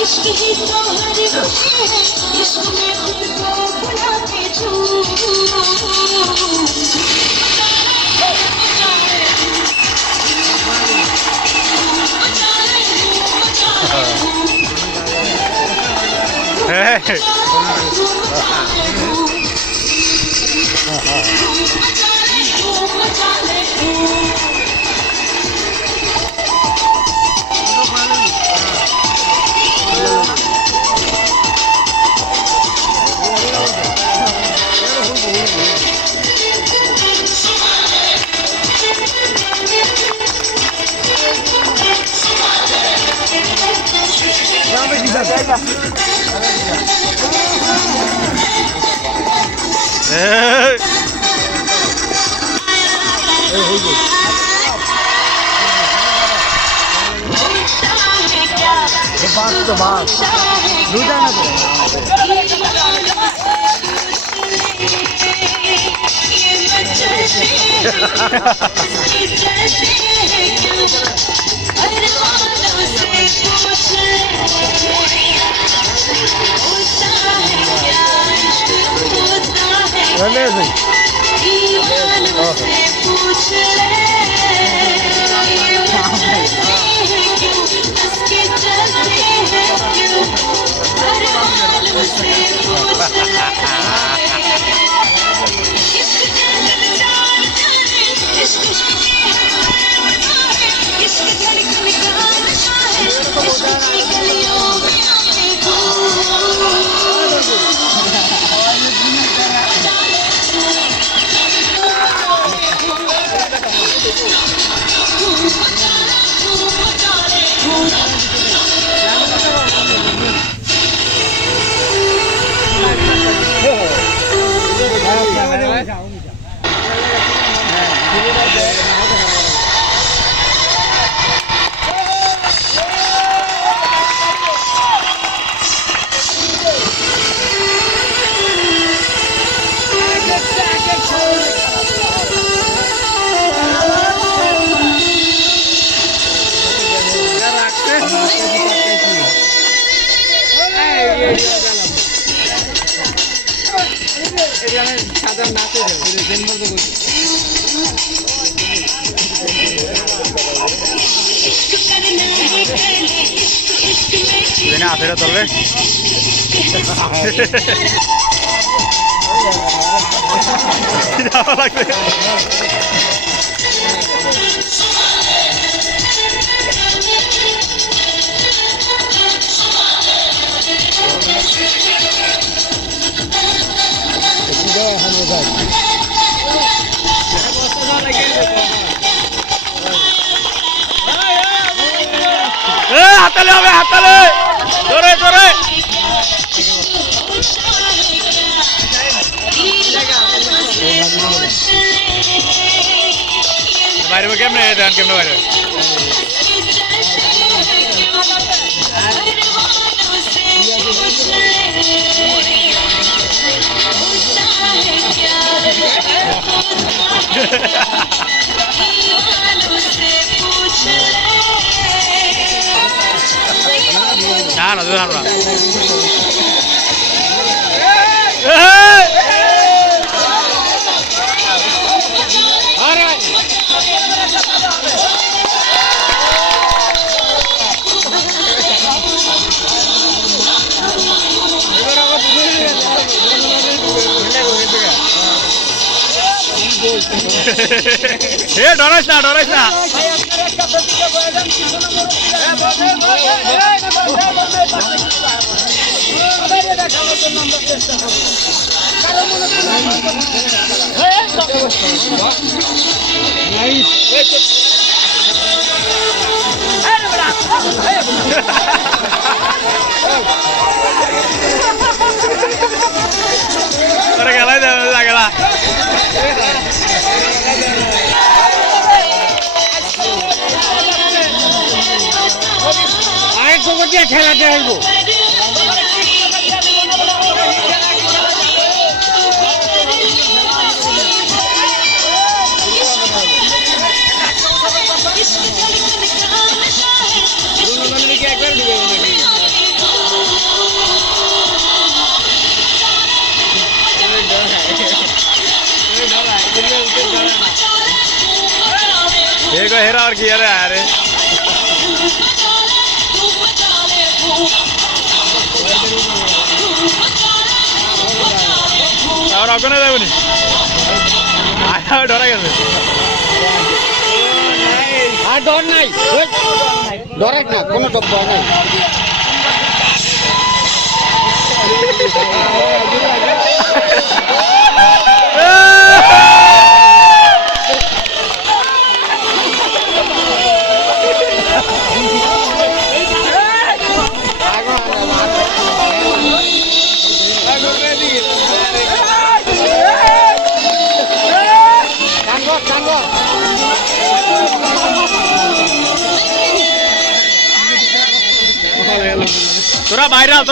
इश्क ही तो हर है इश्क में खुद को भुला के तो बात दूधा ना হাতের তলে লাগবে হাতালে হবে হাতালে জোরে জোরে বাইরে কেমনে দেন কেমনে বাইরে না না দুধ আমরা ডরাইস না ডরাইস না গেলাই গেলা দিয়ে খেলাতে হইব देखो हेरा और किया रे यार और आपको नहीं देवनी आया डरा गया আর ডর নাই ডরাই না কোনো ডর নাই তোরা ভাইরাল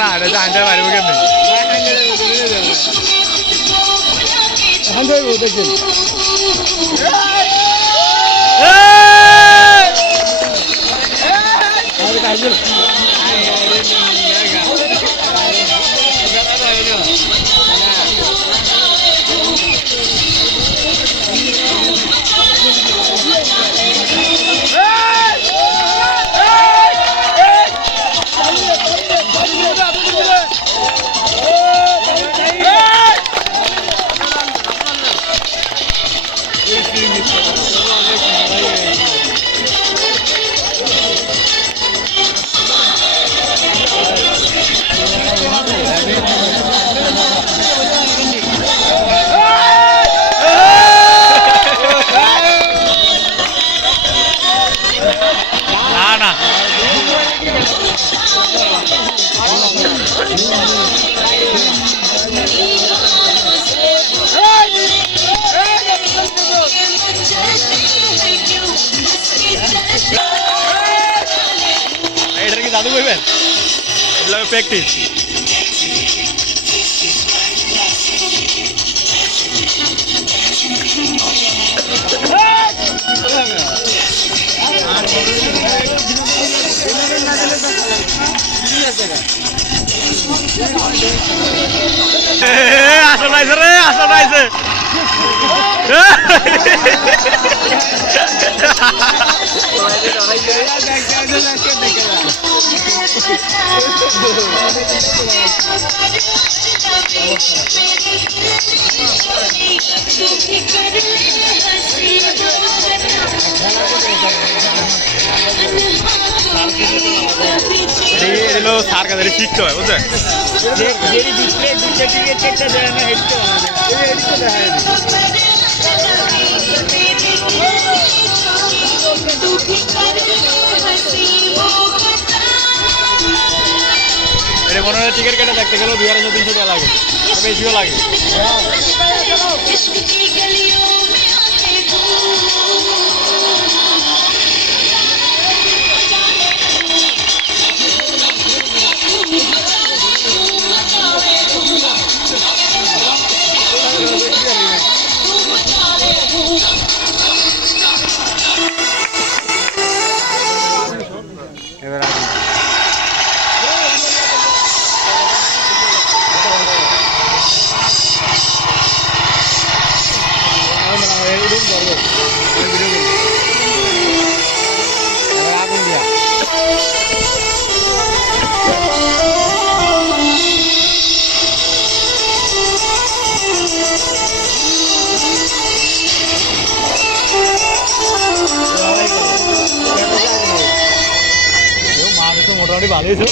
না এটা জানতে পারবো কেমনে দেখুন না এটার কি জাদু করবেন এগুলো প্র্যাকটিস আসল আইছে রে আসল আইছে এগুলো সার কাছে শিখতে হয় বুঝলে এটা মনে হয় টিকিট কেটে দেখতে গেলেও 2,300 টাকা লাগে বেশিও লাগে এবার মোটামুটি ভালোই তো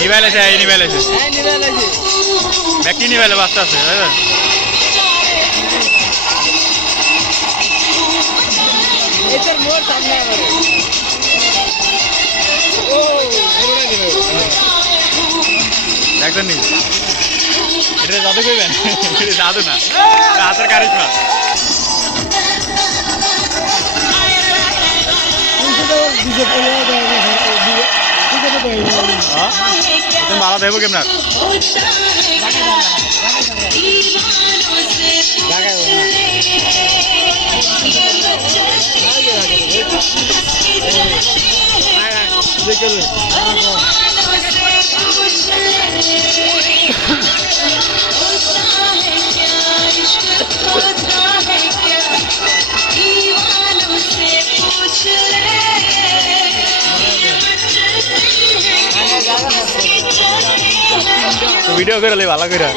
নিবাইল আছে এই নিবাইল আছে ব্যক্তি নিবাইলে বাচ্চা আছে এটার মোর সামনে আমারে ও দেখবেন নি এটা জাদু কইবেন এটা জাদু না হাতের কারিশমা তুমি ভালো দেবো কেমন ভিডিও করে লে ভালো করে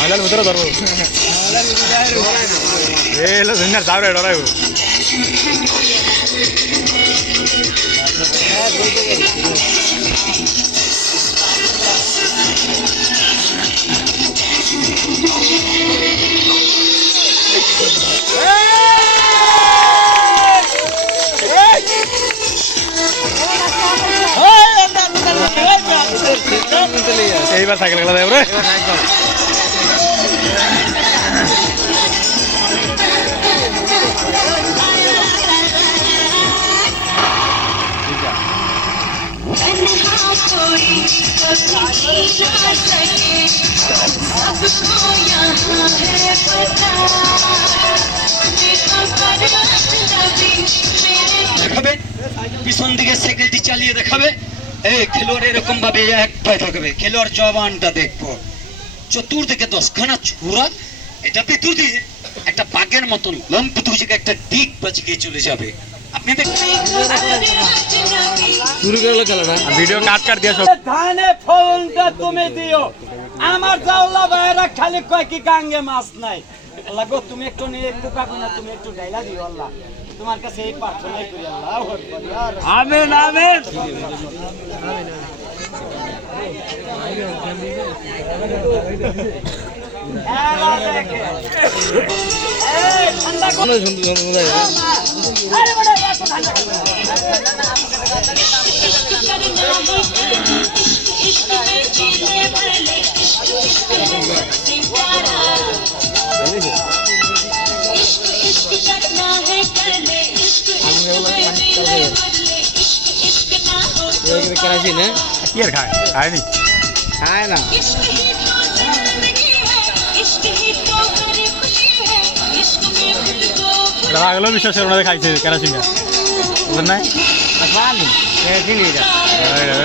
ಆಮೇಲೆ ಉತ್ತರ ತರೋ ಎಲ್ಲ ಸುಮ್ಮನೆ ಸಾವಿರ ಡರಾವು এইবার সাইকেল খেলা দেব রে দেখাবে পিছন দিকে সাইকেলটি চালিয়ে দেখাবে এই খেলোয়াড় এরকম ভাবে এক পায়ে থাকবে খেলোয়াড় জবানটা দেখবো চতুর্দিকে 10খানা ছোরা এটা ভিতর দিয়ে একটা বাঘের মতন লম্প দুজিকে একটা দিক বাজিয়ে চলে যাবে আপনি শুরু করলো খেলাটা ভিডিও কাট কাট দিয়ে সব ধানে ফলনটা তুমি দিও আমার জাওলা ভাইরা খালি কয় কি গাঙ্গে মাছ নাই আল্লাহ গো তুমি একটু নিয়ে পোকা কোনা তুমি একটু ডাইলা দিও আল্লাহ তোমার কাছে এই প্রার্থনাই করি আল্লাহ আমিন আমিন ঠান্ডা কোনো শুনতে আরে বড় এত ঠান্ডা कराची ना কি আর খায় খায়নি खाए ना এটা আগলো বিশ্বাস করে ওনাদের খাইছে কেরাসিন বুঝলেন নাই पानी कैसी नहीं जा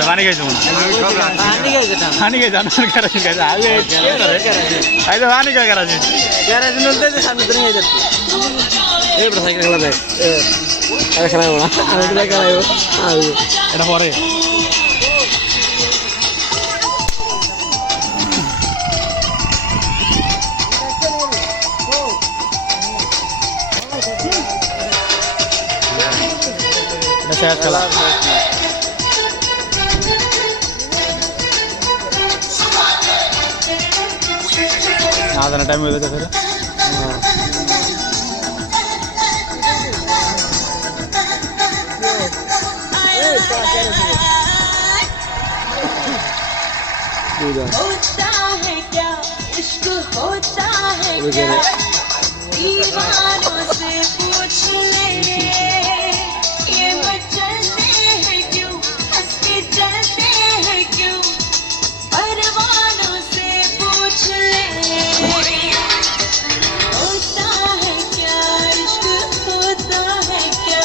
পানি খাইছে মনে पानी कैसे था পানি খাইছে আমার কেরাসিন খাইছে আগে আই তো পানি খায় কেরাসিন कैराची नलते थे सामने तो नहीं जाते ये बड़ा साइकिल खेला था अरे खेला हो ना अरे खेला हो हाँ এটা পরে এটা শেষ খেলা না টাইম হয়ে গেছে ফের होता है क्या इश्क होता है क्या दीवानों से पूछ ले ये मचलते हैं क्यों हंसते चलते हैं क्यों परवानों से पूछ ले होता है क्या इश्क होता है क्या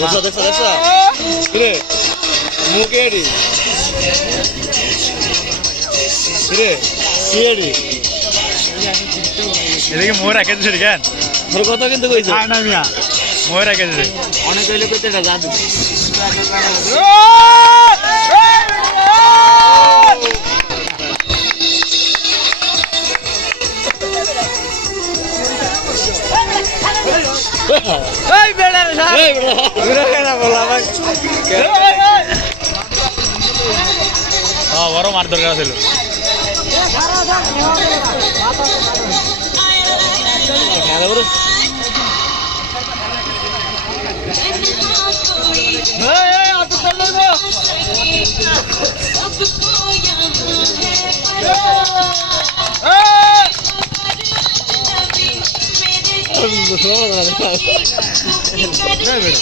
দেখছো দেখছো দেখছো রে মুখে রে রে কি রে এদিকে মোহর রাখেছে কেন তোর কথা কিন্তু কইছো না মিয়া মোহর রাখেছে অনেক কইলে কইতে এটা জাদু এই বেড়া রে স্যার এই বড় ঘুরে গেলা বলা ভাই হ্যাঁ বড় মার দরকার ছিল খেলা বড় এই অত চল গো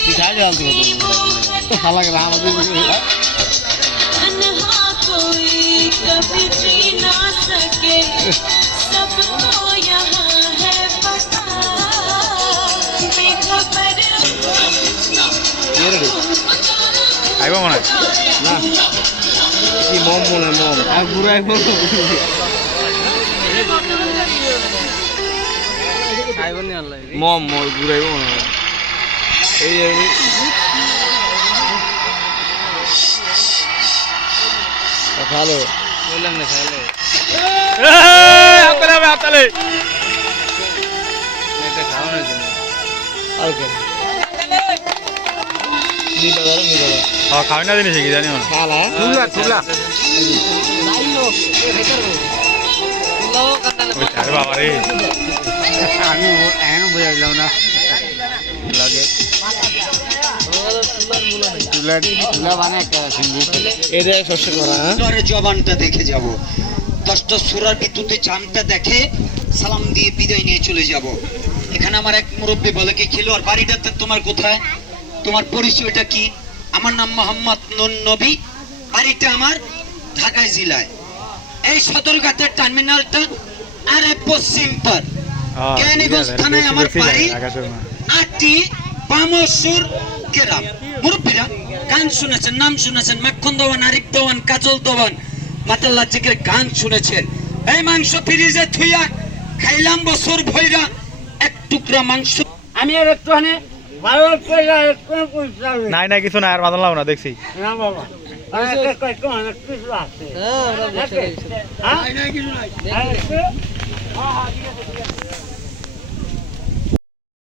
दिखा दे आलतू हालांकि हमारे तन्हा कोई कभी जी ना सके सबको यहाँ है पता बेखबर ये रे আইব মনে হয় ना কি মম মনে মম আর পুরো একদম খাইবনি আল্লাহ মম মোর ঘুরাইব মনে হয় এই ভালো বললাম না খাইলে আপতালে হবে আপতালে এটা খাওয়ানোর জন্য আর কি নিবা হ্যাঁ খাওয়াই না জিনিস কি জানি না খালা তুলা আরে বাবা রে আমি এখনো বুঝাইলাম না লাগে তুলা বানায় একটা সিন্ধু এটা শস্য করা হ্যাঁ খেলোয়াড়ের জবানটা দেখে যাব 10টা সূরার বিদ্যুতে জানটা দেখে সালাম দিয়ে বিদায় নিয়ে চলে যাব এখানে আমার এক মুরব্বী বলে কি খেলোয়াড় বাড়িটাতে তোমার কোথায় তোমার পরিচয়টা কি আমার নাম মোহাম্মদ নুন নবী বাড়িটা আমার ঢাকা জেলায় এই সদরঘাটের টার্মিনালটা আরে পশ্চিম পার কেরানীগঞ্জ থানায় আমার বাড়ি 8টি বামসুর গ্রাম মুরব্বীরা গান শুনেছেন নাম শুনেছেন মাখন দেওয়ান আরিফ দেওয়ান কাজল দেওয়ান মাতাল্লা জিকের গান শুনেছেন এই মাংস ফ্রিজে থুইয়া খাইলাম বছর ভইরা এক টুকরা মাংস আমি আর একটুখানি ভালো করে একটু পয়সা নাই নাই কিছু না আর বাদলাম না দেখছি না বাবা একটু অনেক কিছু আছে হ্যাঁ ওরা বসে হ্যাঁ কিছু নাই